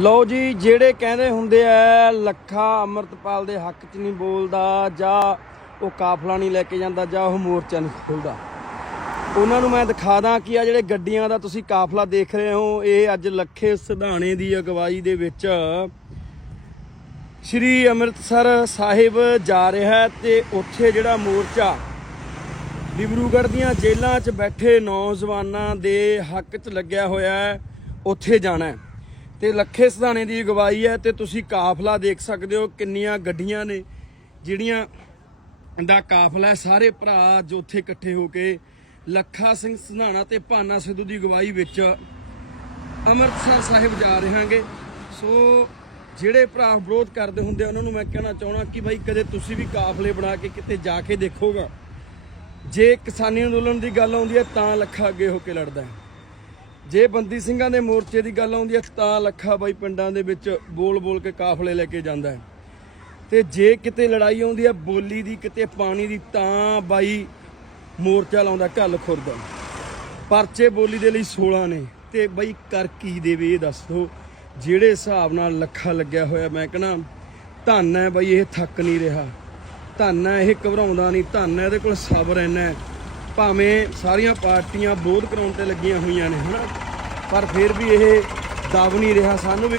ਲਓ ਜੀ, ਜਿਹੜੇ ਕਹਿੰਦੇ ਹੁੰਦੇ ਆ, ਲੱਖਾ ਅਮਰਤਪਾਲ ਦੇ ਹੱਕ 'ਚ ਨਹੀਂ ਬੋਲਦਾ, ਜਾਂ ਉਹ ਕਾਫਲਾ ਨਹੀਂ ਲੈ ਕੇ ਜਾਂਦਾ, ਜਾਂ ਉਹ ਮੋਰਚਾ ਨਹੀਂ ਖੋਲਦਾ। ਉਹਨਾਂ ਨੂੰ ਮੈਂ ਦਿਖਾ ਦਾਂ ਕਿ ਆ ਜਿਹੜੇ ਗੱਡੀਆਂ ਦਾ ਤੁਸੀਂ ਕਾਫਲਾ ਦੇਖ ਰਹੇ ਹੋ, ਇਹ ਅੱਜ ਲੱਖੇ ਸਿਧਾਣੇ ਦੀ ਅਗਵਾਈ ਦੇ ਵਿੱਚ ਸ਼੍ਰੀ ਅੰਮ੍ਰਿਤਸਰ ਸਾਹਿਬ ਜਾ ਰਿਹਾ ਹੈ ਤੇ ਉੱਥੇ ਜਿਹੜਾ ਮੋਰਚਾ ਡਿਬਰੂਗੜ੍ਹ ਦੀਆਂ ਜੇਲ੍ਹਾਂ 'ਚ ਬੈਠੇ ਨੌਜਵਾਨਾਂ ਦੇ ਹੱਕ 'ਚ ਲੱਗਿਆ ਹੋਇਆ ਹੈ, ਉੱਥੇ ਜਾਣਾ ਹੈ। ਤੇ ਲੱਖੇ ਸਧਾਣੇ ਦੀ ਅਗਵਾਈ ਹੈ ਤੇ ਤੁਸੀਂ ਕਾਫਲਾ ਦੇਖ ਸਕਦੇ ਹੋ ਕਿੰਨੀਆਂ ਗੱਡੀਆਂ ਨੇ, ਜਿਹੜੀਆਂ ਦਾ ਕਾਫਲਾ ਹੈ। ਸਾਰੇ ਭਰਾ ਜੋ ਉੱਥੇ ਇਕੱਠੇ ਹੋ ਕੇ ਲੱਖਾ ਸਿੰਘ ਸਿਧਾਣਾ ਤੇ ਭਾਨਾ ਸਿੱਧੂ ਦੀ ਅਗਵਾਈ ਵਿੱਚ ਅੰਮ੍ਰਿਤਸਰ ਸਾਹਿਬ ਜਾ ਰਹਾਂਗੇ। ਸੋ ਜਿਹੜੇ ਭਰਾ ਵਿਰੋਧ ਕਰਦੇ ਹੁੰਦੇ ਆ, ਉਹਨਾਂ ਨੂੰ ਮੈਂ ਕਹਿਣਾ ਚਾਹਣਾ ਕਿ ਭਾਈ ਕਦੇ ਤੁਸੀਂ ਵੀ ਕਾਫਲੇ ਬਣਾ ਕੇ ਕਿਤੇ ਜਾ ਕੇ ਦੇਖੋਗਾ। ਜੇ ਕਿਸਾਨੀ ਅੰਦੋਲਨ ਦੀ ਗੱਲ ਆਉਂਦੀ ਹੈ, ਤਾਂ ਲੱਖਾ ਅੱਗੇ ਹੋ ਕੇ ਲੜਦਾ ਹੈ। ਜੇ ਬੰਦੀ ਸਿੰਘਾਂ ਦੇ ਮੋਰਚੇ ਦੀ ਗੱਲ ਆਉਂਦੀ ਹੈ, ਤਾਂ ਲੱਖਾ ਬਾਈ ਪਿੰਡਾਂ ਦੇ ਵਿੱਚ ਬੋਲ ਬੋਲ ਕੇ ਕਾਫਲੇ ਲੈ ਕੇ ਜਾਂਦਾ ਹੈ। ਤੇ ਜੇ ਕਿਤੇ ਲੜਾਈ ਆਉਂਦੀ ਹੈ, ਬੋਲੀ ਦੀ ਕਿਤੇ ਪਾਣੀ ਦੀ, ਤਾਂ ਬਾਈ ਮੋਰਚਾ ਲਾਉਂਦਾ ਘੱਲ ਖੁਰਦ। ਪਰਚੇ ਬੋਲੀ ਦੇ ਲਈ 16 ਨੇ। ਤੇ ਬਾਈ ਕਰ ਕੀ ਦੇਵੇ, ਇਹ ਦੱਸ। ਦੋ ਜਿਹੜੇ ਹਿਸਾਬ ਨਾਲ ਲੱਖਾ ਲੱਗਿਆ ਹੋਇਆ, ਮੈਂ ਕਹਣਾ ਧੰਨ ਹੈ ਬਾਈ, ਇਹ ਥੱਕ ਨਹੀਂ ਰਿਹਾ। ਧੰਨ ਹੈ, ਇਹ ਘਬਰਾਉਂਦਾ ਨਹੀਂ। ਧੰਨ ਹੈ, ਇਹਦੇ ਕੋਲ ਸਬਰ ਇੰਨਾ ਹੈ। ਭਾਵੇਂ ਸਾਰੀਆਂ ਪਾਰਟੀਆਂ ਵਿਰੋਧ ਕਰਾਉਣ ਤੇ ਲੱਗੀਆਂ ਹੋਈਆਂ ਨੇ, ਹਨਾ? ਪਰ ਫਿਰ ਵੀ ਇਹ ਦਬ ਨਹੀਂ ਰਿਹਾ, ਸਾਨੂੰ ਵੀ